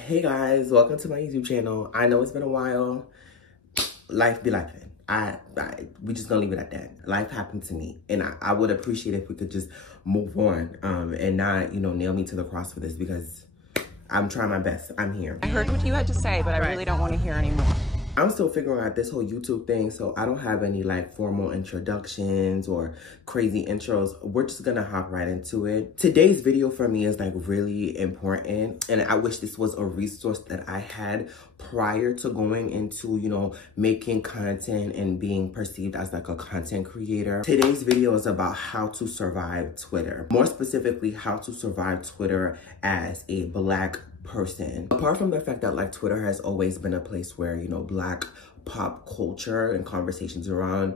Hey guys, welcome to my YouTube channel. I know it's been a while. Life be lifing. We just gonna leave it at that. Life happened to me, and I would appreciate if we could just move on and not, nail me to the cross for this, because I'm trying my best. I'm here. I heard what you had to say, but I really don't want to hear anymore. I'm still figuring out this whole YouTube thing, so I don't have any formal introductions or crazy intros. We're just gonna hop right into it. Today's video for me is really important, and I wish this was a resource that I had prior to going into, making content and being perceived as a content creator. Today's video is about how to survive Twitter. More specifically, how to survive Twitter as a Black person. Apart from the fact that Twitter has always been a place where Black pop culture and conversations around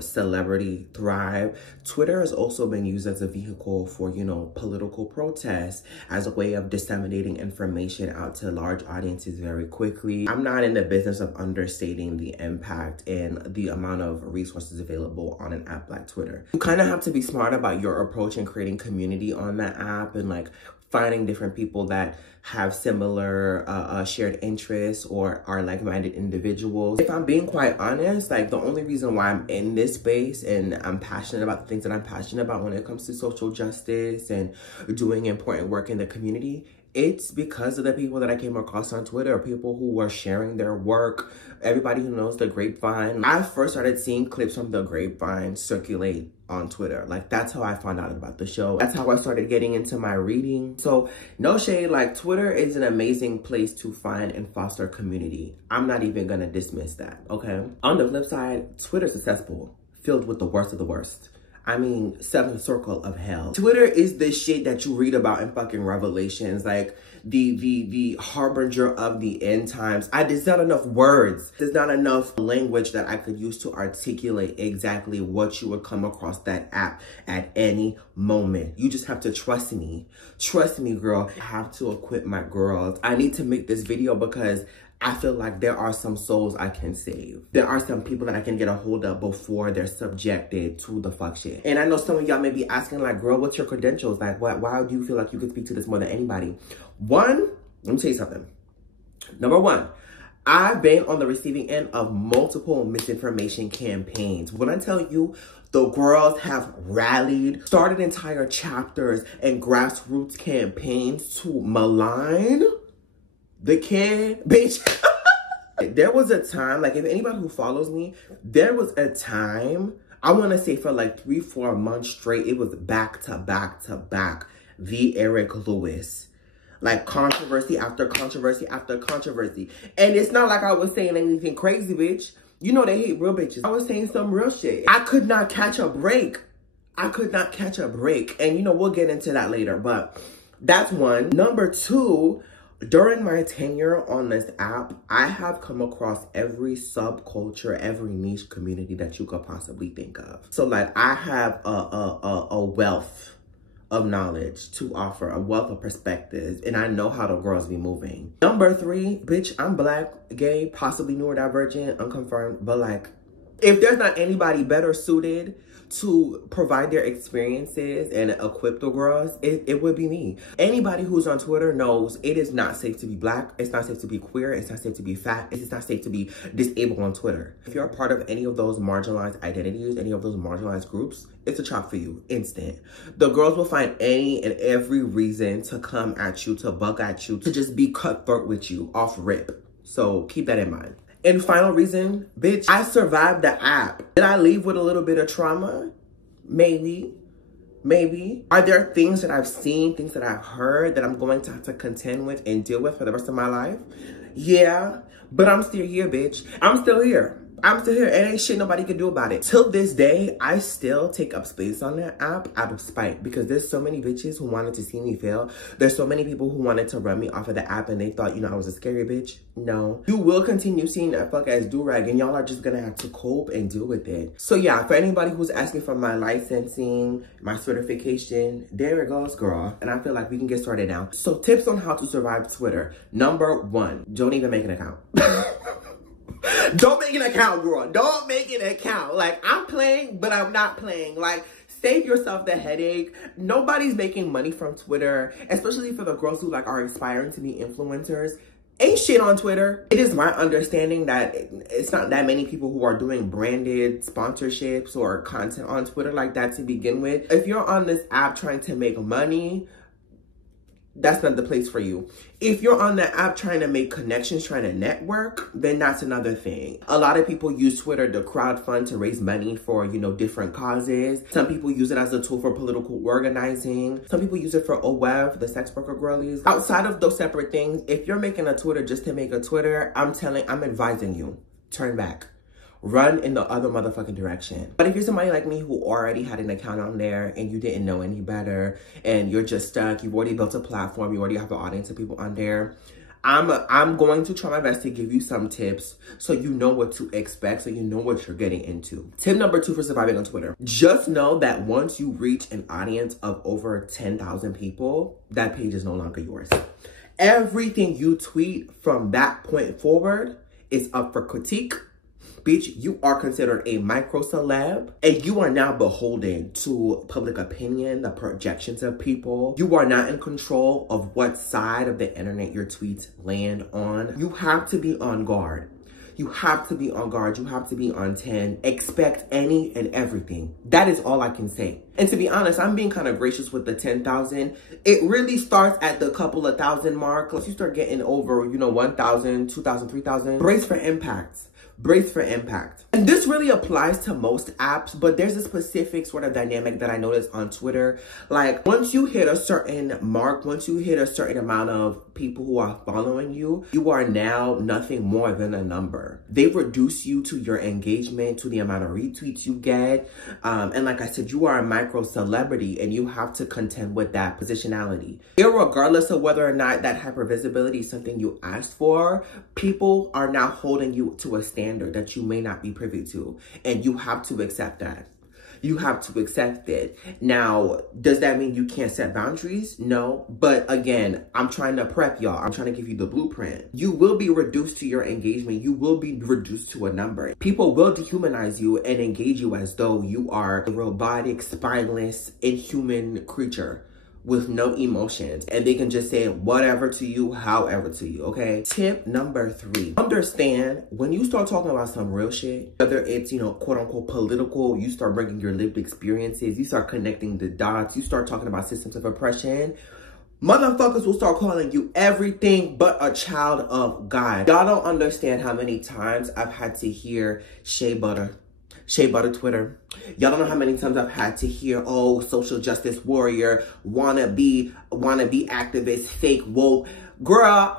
celebrity thrive, Twitter has also been used as a vehicle for political protests, as a way of disseminating information out to large audiences very quickly. I'm not in the business of understating the impact and the amount of resources available on an app like Twitter. You kind of have to be smart about your approach in creating community on that app, and finding different people that have similar shared interests or are like-minded individuals. If I'm being quite honest, the only reason why I'm in this space and I'm passionate about the things that I'm passionate about when it comes to social justice and doing important work in the community, it's because of the people that I came across on Twitter, people who were sharing their work. Everybody who knows The Grapevine. I first started seeing clips from The Grapevine circulate on Twitter. That's how I found out about the show. That's how I started getting into my reading. So no shade, Twitter is an amazing place to find and foster community. I'm not even gonna dismiss that, okay? On the flip side, Twitter's a cesspool filled with the worst of the worst. I mean, seventh circle of hell. Twitter is the shit that you read about in fucking Revelations, the harbinger of the end times. There's not enough words. There's not enough language that I could use to articulate exactly what you would come across that app at any moment. You just have to trust me. Trust me, girl. I have to equip my girls. I need to make this video because I feel like there are some souls I can save. There are some people that I can get a hold of before they're subjected to the fuck shit. And I know some of y'all may be asking girl, what's your credentials? Why do you feel like you could speak to this more than anybody? One, let me tell you something. Number one, I've been on the receiving end of multiple misinformation campaigns. When I tell you, the girls have rallied, started entire chapters and grassroots campaigns to malign the kid, bitch. There was a time, if anybody who follows me, there was a time, I want to say for 3-4 months straight, it was back to back to back, the Eric Lewis. Controversy after controversy after controversy. And it's not like I was saying anything crazy, bitch. You know they hate real bitches. I was saying some real shit. I could not catch a break. I could not catch a break. And we'll get into that later, but that's one. Number two, during my tenure on this app, I have come across every subculture, every niche community that you could possibly think of. So I have a wealth of knowledge to offer, a wealth of perspectives, and I know how the girls be moving. Number three, bitch, I'm Black, gay, possibly neurodivergent, unconfirmed, but if there's not anybody better suited to provide their experiences and equip the girls, it would be me. Anybody who's on Twitter knows it is not safe to be Black, it's not safe to be queer, it's not safe to be fat, it's not safe to be disabled on Twitter. If you're a part of any of those marginalized identities, any of those marginalized groups, it's a chop for you, instant. The girls will find any and every reason to come at you, to bug at you, to just be cutthroat with you off rip. So keep that in mind. And final reason, bitch, I survived the app. Did I leave with a little bit of trauma? Maybe. Maybe. Are there things that I've seen, things that I've heard that I'm going to have to contend with and deal with for the rest of my life? Yeah, but I'm still here, bitch. I'm still here. I'm still here. It ain't shit nobody can do about it. Till this day, I still take up space on that app out of spite, because there's so many bitches who wanted to see me fail. There's so many people who wanted to run me off of the app and they thought, I was a scary bitch. No. You will continue seeing that fuck ass do-rag and y'all are just gonna have to cope and deal with it. So yeah, for anybody who's asking for my licensing, my certification, there it goes, girl. And I feel like we can get started now. So tips on how to survive Twitter. Number one, don't even make an account. Don't make an account, girl. Don't make an account. I'm playing, but I'm not playing. Save yourself the headache. Nobody's making money from Twitter, especially for the girls who like are aspiring to be influencers. Ain't shit on Twitter. It is my understanding that it's not that many people who are doing branded sponsorships or content on Twitter like that to begin with. If you're on this app trying to make money, that's not the place for you. If you're on the app trying to make connections, trying to network, then that's another thing. A lot of people use Twitter to crowdfund, to raise money for, you know, different causes. Some people use it as a tool for political organizing. Some people use it for OWEV, the sex worker girlies. Outside of those separate things, if you're making a Twitter just to make a Twitter, I'm advising you, turn back. Run in the other motherfucking direction. But if you're somebody like me who already had an account on there and you didn't know any better and you're just stuck, you've already built a platform, you already have an audience of people on there, I'm going to try my best to give you some tips so you know what to expect, so you know what you're getting into. Tip number 2 for surviving on Twitter. Just know that once you reach an audience of over 10,000 people, that page is no longer yours. Everything you tweet from that point forward is up for critique. Bitch, you are considered a micro celeb and you are now beholden to public opinion, the projections of people. You are not in control of what side of the internet your tweets land on. You have to be on guard. You have to be on guard. You have to be on 10. Expect any and everything. That is all I can say. And to be honest, I'm being kind of gracious with the 10,000. It really starts at the couple of thousand mark. Once you start getting over, you know, 1,000, 2,000, 3,000, brace for impacts. Brace for impact. And this really applies to most apps, but there's a specific sort of dynamic that I noticed on Twitter. Like, once you hit a certain mark, once you hit a certain amount of people who are following you, you are now nothing more than a number. They reduce you to your engagement, to the amount of retweets you get. And like I said, you are a micro celebrity and you have to contend with that positionality. Irregardless of whether or not that hypervisibility is something you asked for, people are now holding you to a standard that you may not be privy to, and you have to accept that. You have to accept it. Now, does that mean you can't set boundaries? No, but again, I'm trying to prep y'all. I'm trying to give you the blueprint. You will be reduced to your engagement. You will be reduced to a number. People will dehumanize you and engage you as though you are a robotic, spineless, inhuman creature with no emotions, and they can just say whatever to you, however to you, okay? Tip number 3, understand when you start talking about some real shit, whether it's, you know, quote unquote political, you start bringing your lived experiences, you start connecting the dots, you start talking about systems of oppression, motherfuckers will start calling you everything but a child of God. Y'all don't understand how many times I've had to hear Shea Butter Twitter. Y'all don't know how many times I've had to hear, oh, social justice warrior, wannabe activist, fake woke. Girl,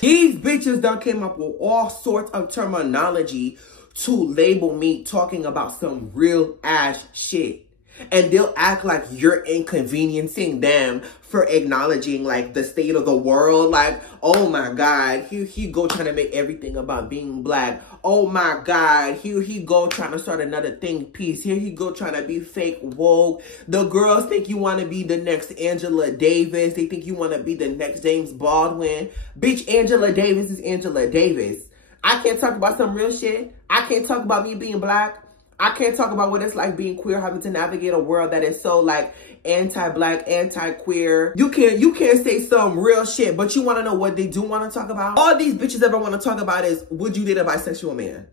these bitches done came up with all sorts of terminology to label me talking about some real ass shit. And they'll act like you're inconveniencing them for acknowledging like the state of the world. Like, oh my God, here he go trying to make everything about being black. Oh my God, here he go trying to start another think piece. Here he go trying to be fake woke. The girls think you want to be the next Angela Davis. They think you want to be the next James Baldwin. Bitch, Angela Davis is Angela Davis. I can't talk about some real shit. I can't talk about me being black. I can't talk about what it's like being queer, having to navigate a world that is so like anti-black, anti-queer. You can't say some real shit, but you want to know what they do want to talk about? All these bitches ever want to talk about is, would you date a bisexual man?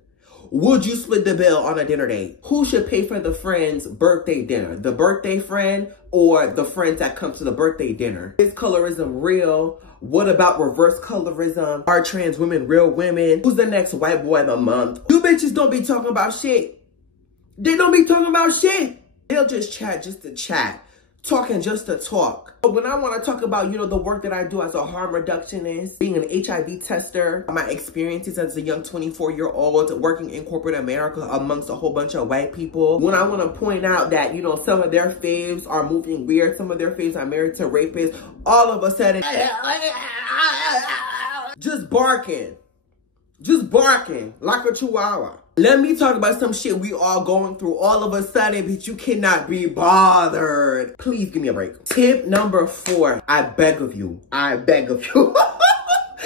Would you split the bill on a dinner date? Who should pay for the friend's birthday dinner? The birthday friend or the friends that come to the birthday dinner? Is colorism real? What about reverse colorism? Are trans women real women? Who's the next white boy of the month? You bitches don't be talking about shit. They don't be talking about shit. They'll just chat just to chat. Talking just to talk. But when I want to talk about, you know, the work that I do as a harm reductionist, being an HIV tester, my experiences as a young 24-year-old working in corporate America amongst a whole bunch of white people. When I want to point out that, you know, some of their faves are moving weird, some of their faves are married to rapists, all of a sudden, just barking like a chihuahua. Let me talk about some shit we all going through all of a sudden, bitch, you cannot be bothered. Please give me a break. Tip number 4, I beg of you.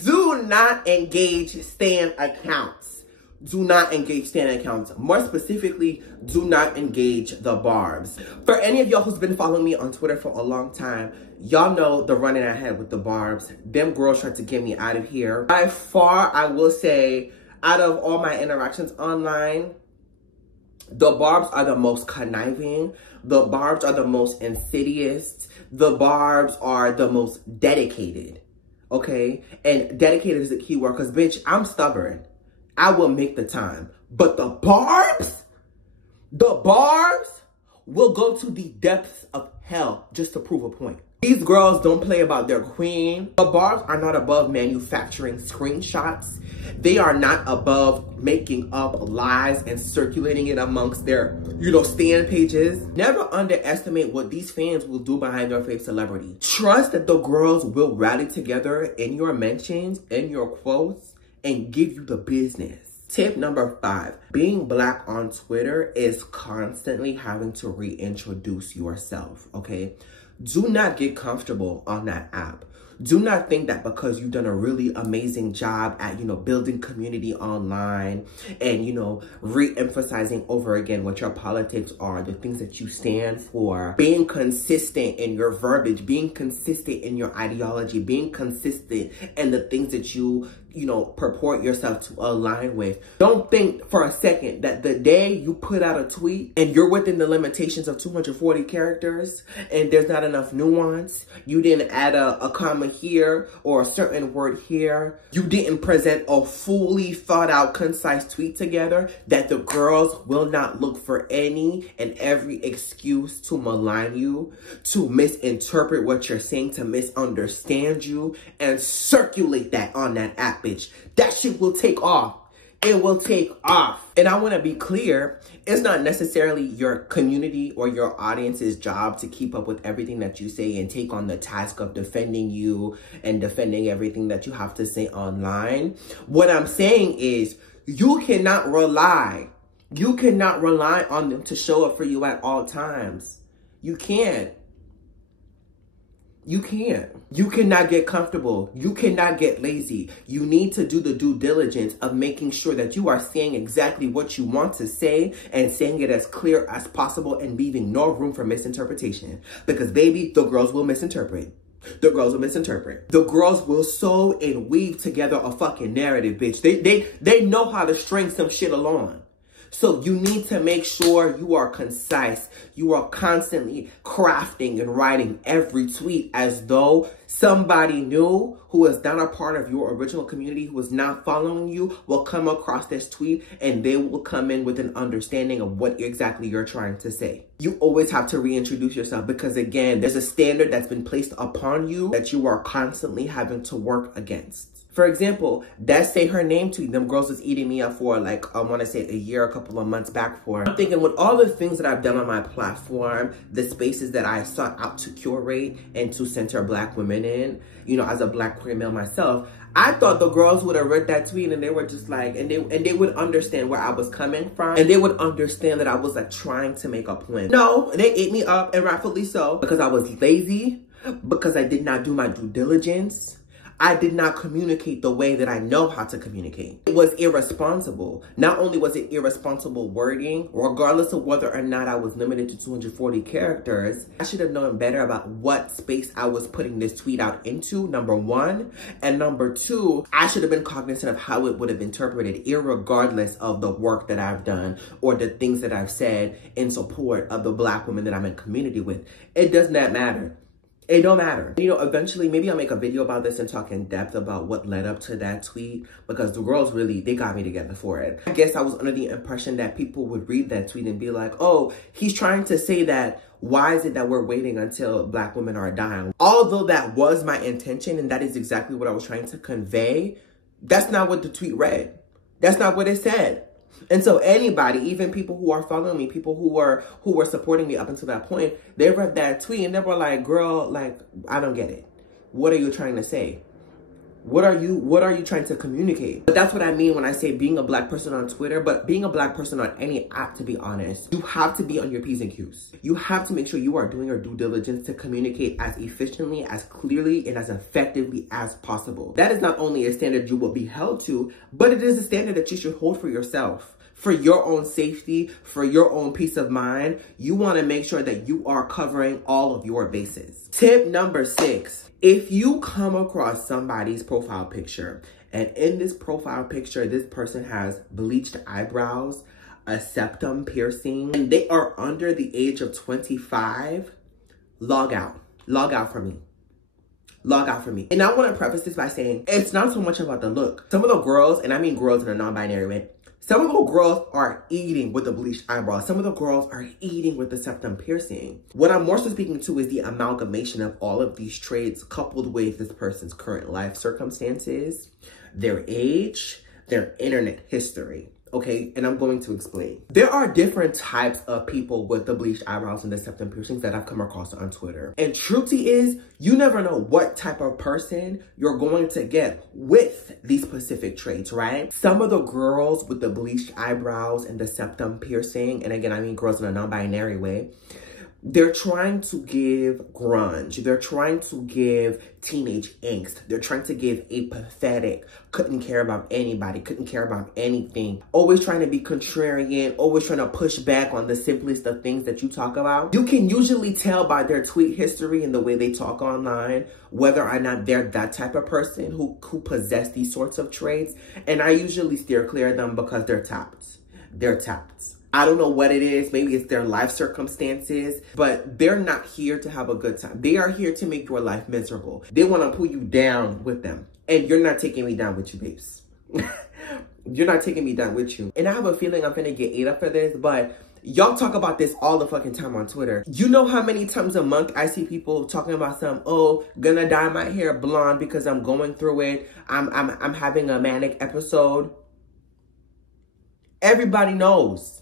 Do not engage stan accounts. do not engage stan accounts. More specifically, do not engage the Barbs. For any of y'all who's been following me on Twitter for a long time, y'all know the run-in I had with the Barbs. Them girls tried to get me out of here. By far, I will say, out of all my interactions online, the Barbs are the most conniving. The Barbs are the most insidious. The Barbs are the most dedicated. Okay? And dedicated is the key word, because bitch, I'm stubborn. I will make the time. But the Barbs will go to the depths of hell just to prove a point. These girls don't play about their queen. The Barbs are not above manufacturing screenshots. They are not above making up lies and circulating it amongst their, stan pages. Never underestimate what these fans will do behind their fave celebrity. Trust that the girls will rally together in your mentions, in your quotes, and give you the business. Tip number 5, being Black on Twitter is constantly having to reintroduce yourself, okay? Do not get comfortable on that app. Do not think that because you've done a really amazing job at, building community online and, re-emphasizing over again what your politics are, the things that you stand for, being consistent in your verbiage, being consistent in your ideology, being consistent in the things that you purport yourself to align with. Don't think for a second that the day you put out a tweet and you're within the limitations of 240 characters and there's not enough nuance, you didn't add a comma here or a certain word here, you didn't present a fully thought out, concise tweet together, that the girls will not look for any and every excuse to malign you, to misinterpret what you're saying, to misunderstand you, and circulate that on that app. Bitch, that shit will take off. It will take off. And I want to be clear, it's not necessarily your community or your audience's job to keep up with everything that you say and take on the task of defending you and defending everything that you have to say online. What I'm saying is you cannot rely on them to show up for you at all times. You can't. You can't. You cannot get comfortable. You cannot get lazy. You need to do the due diligence of making sure that you are saying exactly what you want to say and saying it as clear as possible and leaving no room for misinterpretation. Because baby, the girls will misinterpret. The girls will misinterpret. The girls will sew and weave together a fucking narrative, bitch. They know how to string some shit along. So you need to make sure you are concise. You are constantly crafting and writing every tweet as though somebody new who is not a part of your original community, who is not following you, will come across this tweet and they will come in with an understanding of what exactly you're trying to say. You always have to reintroduce yourself because, again, there's a standard that's been placed upon you that you are constantly having to work against. For example, that Say Her Name tweet, them girls was eating me up for, like, I want to say a year, a couple of months back for. I'm thinking with all the things that I've done on my platform, the spaces that I sought out to curate and to center Black women in, as a Black queer male myself, I thought the girls would have read that tweet and they were just like, and they would understand where I was coming from, and they would understand that I was like trying to make a point. No, they ate me up, and rightfully so, because I was lazy, because I did not do my due diligence. I did not communicate the way that I know how to communicate. It was irresponsible. Not only was it irresponsible wording, regardless of whether or not I was limited to 240 characters, I should have known better about what space I was putting this tweet out into, number one. And number two, I should have been cognizant of how it would have interpreted, irregardless of the work that I've done or the things that I've said in support of the Black women that I'm in community with. It does not matter. It don't matter. Eventually, maybe I'll make a video about this and talk in depth about what led up to that tweet, because the girls really, they got me together for it. I guess I was under the impression that people would read that tweet and be like, oh, he's trying to say that, why is it that we're waiting until Black women are dying? Although that was my intention and that is exactly what I was trying to convey, that's not what the tweet read. That's not what it said. And so anybody, even people who are following me, people who were supporting me up until that point, they read that tweet and they were like, girl, like, I don't get it. What are you trying to say? What are you trying to communicate? But that's what I mean when I say being a black person on Twitter, but being a black person on any app, to be honest. You have to be on your P's and Q's. You have to make sure you are doing your due diligence to communicate as efficiently, as clearly, and as effectively as possible. That is not only a standard you will be held to, but it is a standard that you should hold for yourself. For your own safety, for your own peace of mind, you want to make sure that you are covering all of your bases. Tip number 6. If you come across somebody's profile picture, and in this profile picture, this person has bleached eyebrows, a septum piercing, and they are under the age of 25, log out. Log out for me. Log out for me. And I want to preface this by saying, it's not so much about the look. Some of the girls, and I mean girls in a non-binary way, some of the girls are eating with the bleached eyebrows. Some of the girls are eating with the septum piercing. What I'm more so speaking to is the amalgamation of all of these traits coupled with this person's current life circumstances, their age, their internet history. Okay, and I'm going to explain. There are different types of people with the bleached eyebrows and the septum piercings that I've come across on Twitter. And truth is, you never know what type of person you're going to get with these specific traits, right? Some of the girls with the bleached eyebrows and the septum piercing, and again, I mean girls in a non-binary way, they're trying to give grunge. They're trying to give teenage angst. They're trying to give apathetic, couldn't care about anybody, couldn't care about anything. Always trying to be contrarian, always trying to push back on the simplest of things that you talk about. You can usually tell by their tweet history and the way they talk online whether or not they're that type of person who possess these sorts of traits. And I usually steer clear of them because they're tapped. They're tapped. I don't know what it is. Maybe it's their life circumstances, but they're not here to have a good time. They are here to make your life miserable. They want to pull you down with them. And you're not taking me down with you, babes. You're not taking me down with you. And I have a feeling I'm finna get ate up for this, but y'all talk about this all the fucking time on Twitter. You know how many times a month I see people talking about gonna dye my hair blonde because I'm going through it. I'm having a manic episode. Everybody knows.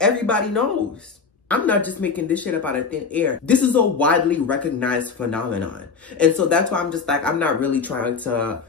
Everybody knows. I'm not just making this shit up out of thin air. This is a widely recognized phenomenon. And so that's why I'm just like, I'm not really trying to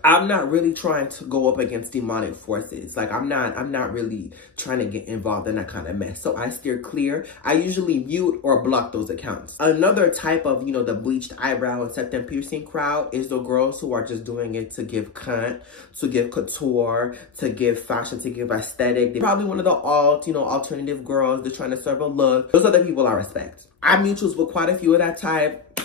go up against demonic forces. Like I'm not really trying to get involved in that kind of mess. So I steer clear. I usually mute or block those accounts. Another type of, the bleached eyebrow and septum piercing crowd is the girls who are just doing it to give cunt, to give couture, to give fashion, to give aesthetic. They're probably one of the alternative girls. They're trying to serve a look. Those are the people I respect. I'm mutuals with quite a few of that type.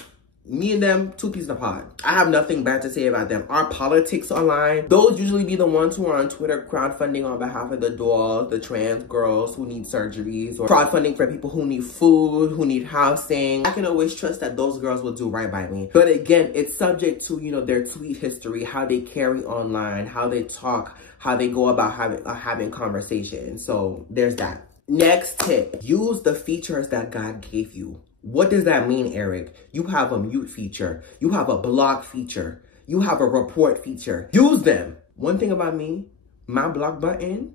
Me and them, two peas in a pod. I have nothing bad to say about them. Our politics online, those usually be the ones who are on Twitter crowdfunding on behalf of the dolls, the trans girls who need surgeries, or crowdfunding for people who need food, who need housing. I can always trust that those girls will do right by me. But again, it's subject to, their tweet history, how they carry online, how they talk, how they go about having conversations. So there's that. Next tip, use the features that God gave you. What does that mean, Eric? You have a mute feature. You have a block feature. You have a report feature. Use them. One thing about me, my block button,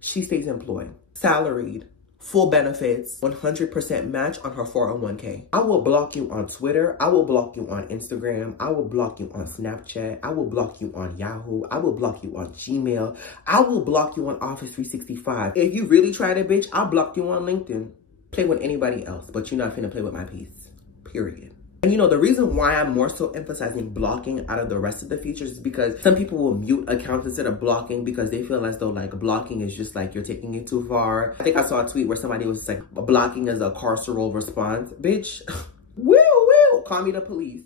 she stays employed, salaried, full benefits, 100% match on her 401k. I will block you on Twitter. I will block you on Instagram. I will block you on Snapchat. I will block you on Yahoo. I will block you on Gmail. I will block you on Office 365. If you really try to bitch, I'll block you on LinkedIn. Play with anybody else, but you're not finna play with my piece, period. And the reason why I'm more so emphasizing blocking out of the rest of the features is because some people will mute accounts instead of blocking because they feel as though blocking is just you're taking it too far. I think I saw a tweet where somebody was blocking as a carceral response. Bitch, will call me the police.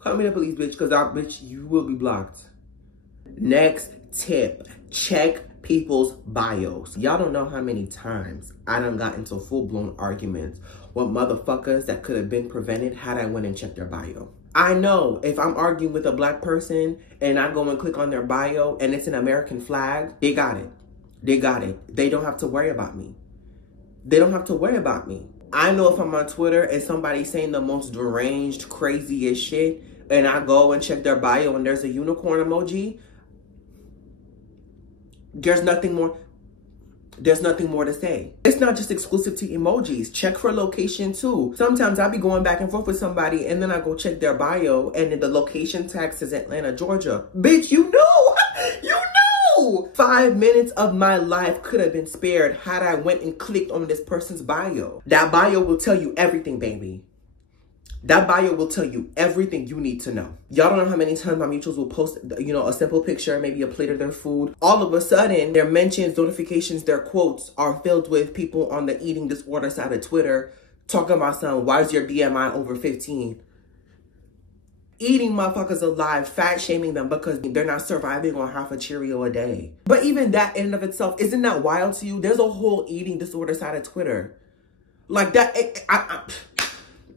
Call me the police, bitch, because bitch, you will be blocked. Next tip, check people's bios. Y'all don't know how many times I done got into full-blown arguments with motherfuckers that could have been prevented had I went and checked their bio. I know if I'm arguing with a black person and I go and click on their bio and it's an American flag, they got it. They got it. They don't have to worry about me. They don't have to worry about me. I know if I'm on Twitter and somebody's saying the most deranged, craziest shit and I go and check their bio and there's a unicorn emoji, there's nothing more. There's nothing more to say. It's not just exclusive to emojis. Check for location too. Sometimes I'll be going back and forth with somebody and then I go check their bio and then the location tag says Atlanta, Georgia. Bitch, you know. You know. 5 minutes of my life could have been spared had I went and clicked on this person's bio. That bio will tell you everything, baby. That bio will tell you everything you need to know. Y'all don't know how many times my mutuals will post, you know, a simple picture, maybe a plate of their food. All of a sudden, their mentions, notifications, their quotes are filled with people on the eating disorder side of Twitter talking about something. Why is your BMI over 15? Eating motherfuckers alive, fat shaming them because they're not surviving on half a Cheerio a day. But even that in and of itself, isn't that wild to you? There's a whole eating disorder side of Twitter. Like that,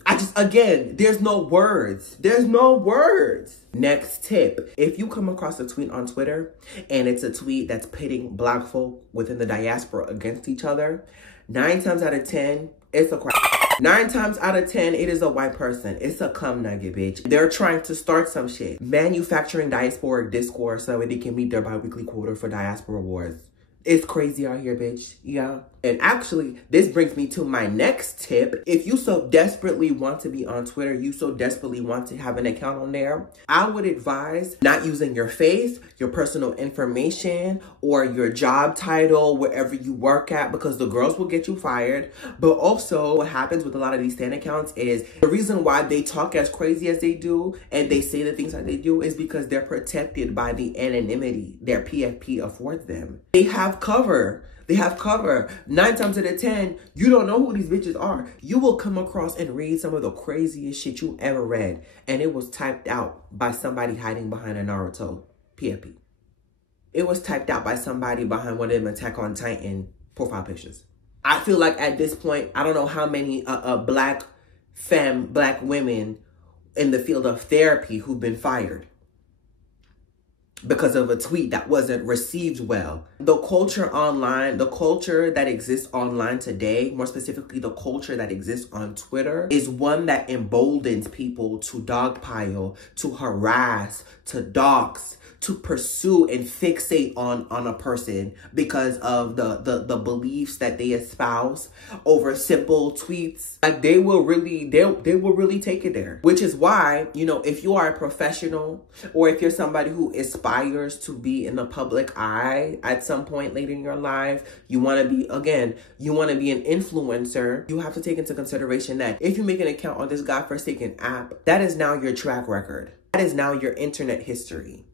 I just, again, there's no words. There's no words. Next tip. If you come across a tweet on Twitter and it's a tweet that's pitting Black folk within the diaspora against each other, 9 times out of 10, it's a crap. 9 times out of 10, it is a white person. It's a cum nugget, bitch. They're trying to start some shit. Manufacturing diasporic discourse so they can meet their bi-weekly quota for diaspora wars. It's crazy out here, bitch. Yeah. And actually, this brings me to my next tip. If you so desperately want to be on Twitter, you so desperately want to have an account on there, I would advise not using your face, your personal information, or your job title, wherever you work at, because the girls will get you fired. But also, what happens with a lot of these stan accounts is the reason why they talk as crazy as they do and they say the things that they do is because they're protected by the anonymity their PFP affords them. They have cover. They have cover. 9 times out of 10, you don't know who these bitches are. You will come across and read some of the craziest shit you ever read. And it was typed out by somebody hiding behind a Naruto PFP. It was typed out by somebody behind one of them Attack on Titan profile pictures. I feel like at this point, I don't know how many black women in the field of therapy who've been fired because of a tweet that wasn't received well. The culture online, the culture that exists online today, more specifically the culture that exists on Twitter, is one that emboldens people to dogpile, to harass, to dox, to pursue and fixate on a person because of the beliefs that they espouse over simple tweets. Like they will really take it there. Which is why, you know, if you are a professional or if you're somebody who aspires to be in the public eye at some point later in your life, you want to be, again, you want to be an influencer, you have to take into consideration that if you make an account on this godforsaken app, that is now your track record. That is now your internet history.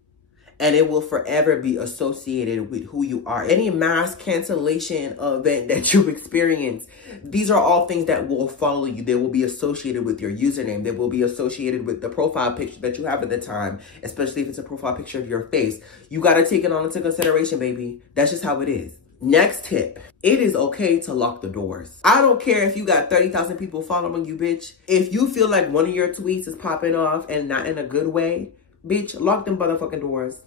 And it will forever be associated with who you are. Any mass cancellation event that you experience, these are all things that will follow you. They will be associated with your username. They will be associated with the profile picture that you have at the time, especially if it's a profile picture of your face. You got to take it on into consideration, baby. That's just how it is. Next tip. It is okay to lock the doors. I don't care if you got 30,000 people following you, bitch. If you feel like one of your tweets is popping off and not in a good way, bitch, lock them motherfucking doors.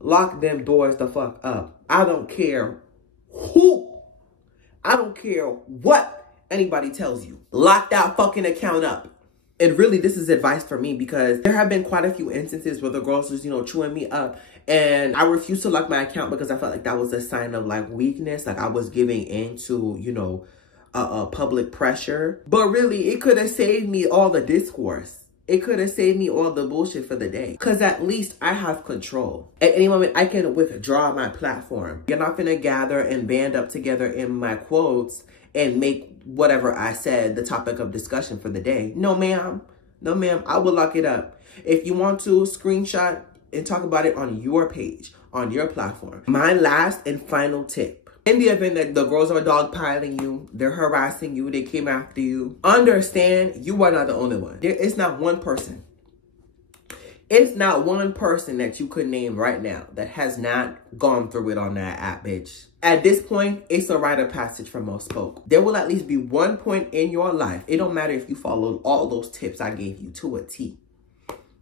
Lock them doors the fuck up. I don't care who. I don't care what anybody tells you. Lock that fucking account up. And really, this is advice for me because there have been quite a few instances where the girls was, you know, chewing me up. And I refused to lock my account because I felt like that was a sign of like weakness. Like I was giving into, you know, public pressure. But really, it could have saved me all the discourse. It could have saved me all the bullshit for the day. Because at least I have control. At any moment, I can withdraw my platform. You're not going to gather and band up together in my quotes and make whatever I said the topic of discussion for the day. No, ma'am. No, ma'am. I will lock it up. If you want to screenshot and talk about it on your page, on your platform. My last and final tip. In the event that the girls are dogpiling you, they're harassing you, they came after you, understand you are not the only one. It's not one person. It's not one person that you could name right now that has not gone through it on that app, bitch. At this point, it's a rite of passage for most folk. There will at least be one point in your life. It don't matter if you followed all those tips I gave you to a T.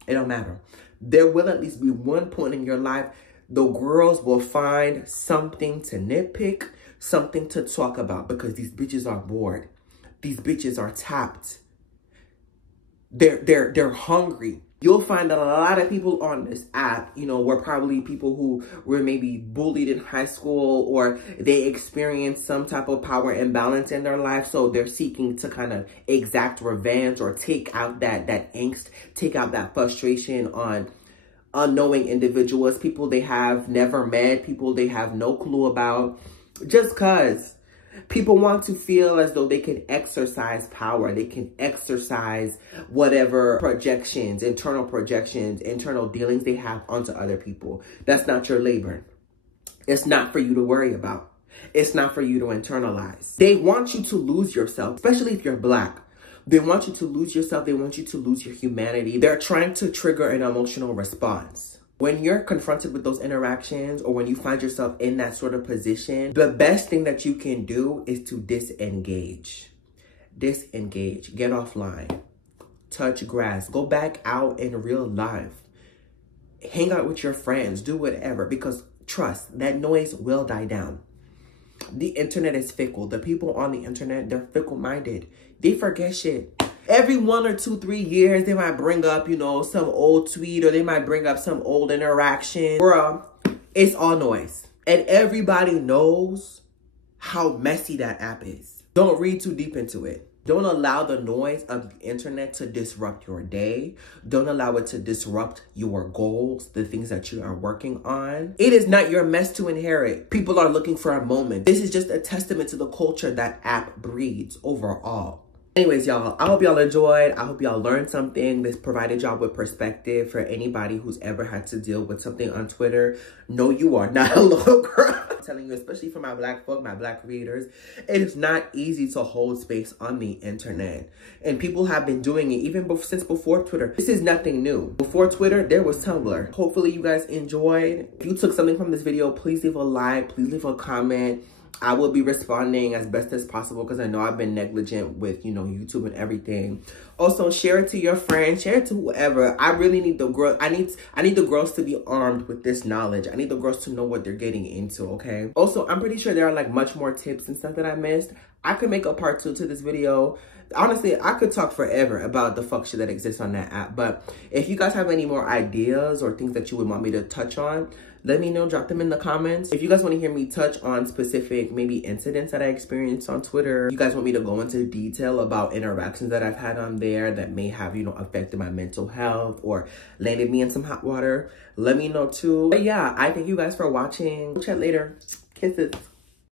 It don't matter. There will at least be one point in your life the girls will find something to nitpick, something to talk about because these bitches are bored. These bitches are tapped. They're hungry. You'll find that a lot of people on this app, you know, were probably people who were maybe bullied in high school, or they experienced some type of power imbalance in their life. So they're seeking to kind of exact revenge or take out that angst, take out that frustration on unknowing individuals, people they have never met, people they have no clue about, just cause. People want to feel as though they can exercise power. They can exercise whatever projections, internal dealings they have onto other people. That's not your labor. It's not for you to worry about. It's not for you to internalize. They want you to lose yourself, especially if you're Black. They want you to lose yourself. They want you to lose your humanity. They're trying to trigger an emotional response. When you're confronted with those interactions, or when you find yourself in that sort of position, the best thing that you can do is to disengage. Disengage. Get offline. Touch grass. Go back out in real life. Hang out with your friends. Do whatever. Because trust, that noise will die down. The internet is fickle. The people on the internet, they're fickle-minded. They forget shit. Every 1 or 2, 3 years, they might bring up, you know, some old tweet, or they might bring up some old interaction. Bruh, it's all noise. And everybody knows how messy that app is. Don't read too deep into it. Don't allow the noise of the internet to disrupt your day. Don't allow it to disrupt your goals, the things that you are working on. It is not your mess to inherit. People are looking for a moment. This is just a testament to the culture that app breeds overall. Anyways, y'all, I hope y'all enjoyed. I hope y'all learned something. This provided y'all with perspective for anybody who's ever had to deal with something on Twitter. No, you are not alone, girl. I'm telling you, especially for my Black folk, my Black creators, it is not easy to hold space on the internet. And people have been doing it even since before Twitter. This is nothing new. Before Twitter, there was Tumblr. Hopefully you guys enjoyed. If you took something from this video, please leave a like, please leave a comment. I will be responding as best as possible, because I know I've been negligent with, you know, YouTube and everything. Also, share it to your friends, share it to whoever. I really need the girls. I need the girls to be armed with this knowledge. I need the girls to know what they're getting into, okay? Also, I'm pretty sure there are like much more tips and stuff that I missed. I could make a part 2 to this video. Honestly, I could talk forever about the fuck shit that exists on that app. But if you guys have any more ideas or things that you would want me to touch on, let me know. Drop them in the comments. If you guys want to hear me touch on specific maybe incidents that I experienced on Twitter, you guys want me to go into detail about interactions that I've had on there that may have, you know, affected my mental health or landed me in some hot water, let me know too. But yeah, I thank you guys for watching. We'll chat later. Kisses.